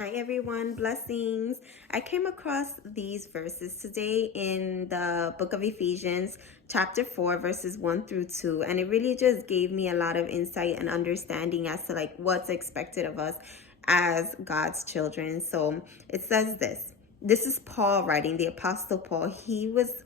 Hi everyone, blessings. I came across these verses today in the book of Ephesians, chapter 4, verses 1 through 2, and it really just gave me a lot of insight and understanding as to what's expected of us as God's children. So it says this. This is Paul writing, the Apostle Paul. He was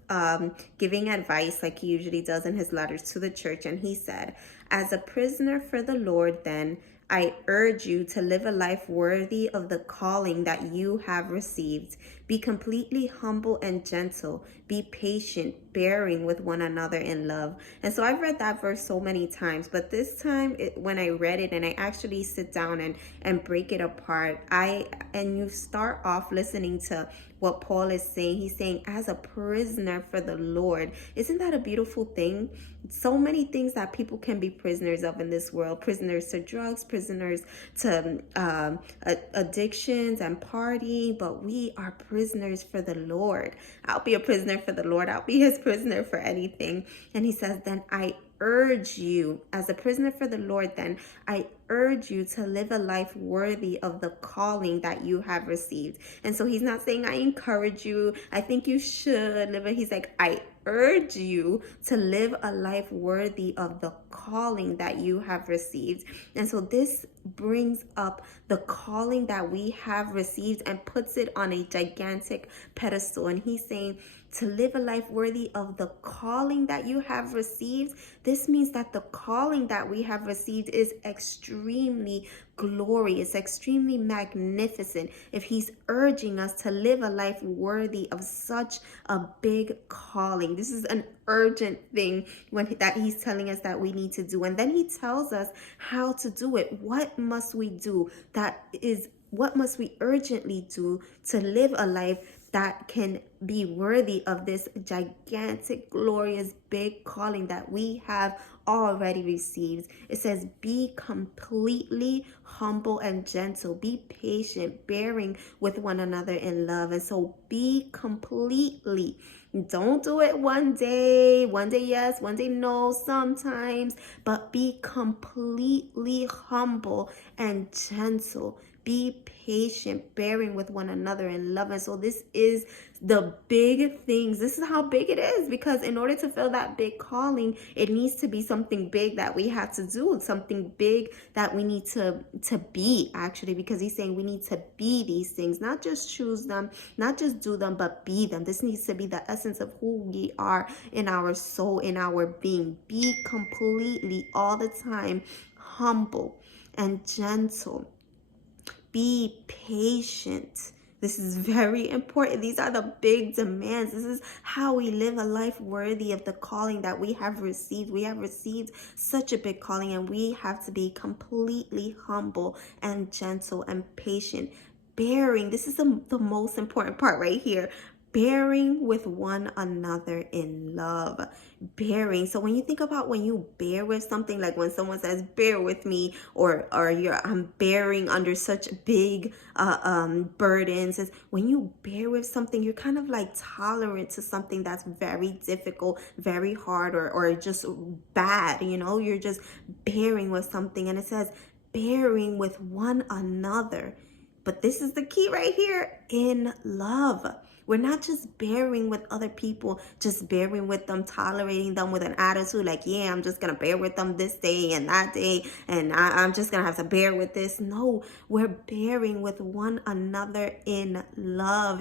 giving advice like he usually does in his letters to the church, and he said, "As a prisoner for the Lord, then, I urge you to live a life worthy of the calling that you have received. Be completely humble and gentle. Be patient, bearing with one another in love." And so I've read that verse so many times, but this time when I read it and I actually sit down and break it apart, and you start off listening to what Paul is saying. He's saying, as a prisoner for the Lord. Isn't that a beautiful thing? So many things that people can be prisoners of in this world: prisoners to drugs, prisoners to addictions and partying, but we are prisoners for the Lord. I'll be a prisoner for the Lord. I'll be his prisoner for anything. And he says, then I urge you, as a prisoner for the Lord, then I urge you to live a life worthy of the calling that you have received. And so he's not saying I encourage you, I think you should live it. He's like, I urge you to live a life worthy of the calling that you have received. And so this brings up the calling that we have received and puts it on a gigantic pedestal. And he's saying to live a life worthy of the calling that you have received. This means that the calling that we have received is extremely glorious, extremely magnificent. If he's urging us to live a life worthy of such a big calling, this is an urgent thing that he's telling us that we need to do. And then he tells us how to do it. What must we do? What must we urgently do to live a life that can be worthy of this gigantic, glorious, big calling that we have already received? It says, be completely humble and gentle. Be patient, bearing with one another in love. And so be completely. Don't do it one day yes, one day no, sometimes, but be completely humble and gentle. Be patient, bearing with one another in love. And so this is the big things. This is how big it is, because in order to fill that big calling, it needs to be something big that we have to do, something big that we need to be, actually, because he's saying we need to be these things, not just choose them, not just do them, but be them. This needs to be the essence of who we are in our soul, in our being. Be completely, all the time, humble and gentle. Be patient. This is very important. These are the big demands. This is how we live a life worthy of the calling that we have received. We have received such a big calling, and we have to be completely humble and gentle and patient. Bearing, this is the most important part right here. Bearing with one another in love. Bearing. So when you think about when you bear with something, like when someone says bear with me, or I'm bearing under such big burdens, is when you bear with something, you're kind of like tolerant to something that's very difficult, very hard, or just bad, you're just bearing with something. And it says bearing with one another. But this is the key right here: in love. We're not just bearing with other people, just bearing with them, tolerating them with an attitude like, yeah, I'm just going to bear with them this day and that day, and I'm just going to have to bear with this. No, we're bearing with one another in love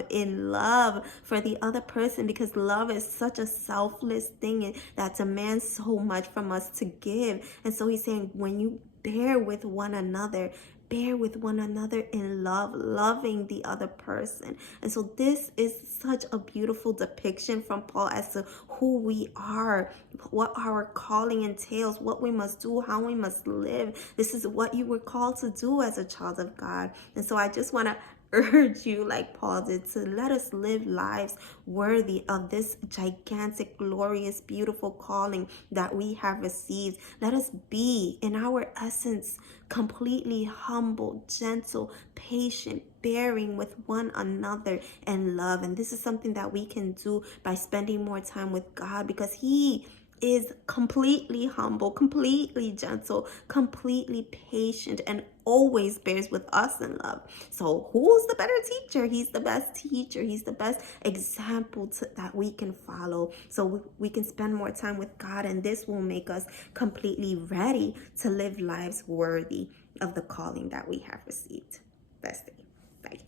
for the other person, because love is such a selfless thing that demands so much from us to give. And so he's saying, when you bear with one another in love, loving the other person. And so this is such a beautiful depiction from Paul as to who we are, what our calling entails, what we must do, how we must live. This is what you were called to do as a child of God. And so I just want to urge you, like Paul did, to let us live lives worthy of this gigantic, glorious, beautiful calling that we have received. Let us be, in our essence, completely humble, gentle, patient, bearing with one another in love. And this is something that we can do by spending more time with God, because he is completely humble, completely gentle, completely patient, and always bears with us in love. So who's the better teacher? He's the best teacher. He's the best example that we can follow. So we can spend more time with God, and this will make us completely ready to live lives worthy of the calling that we have received. Blessed day. Bye.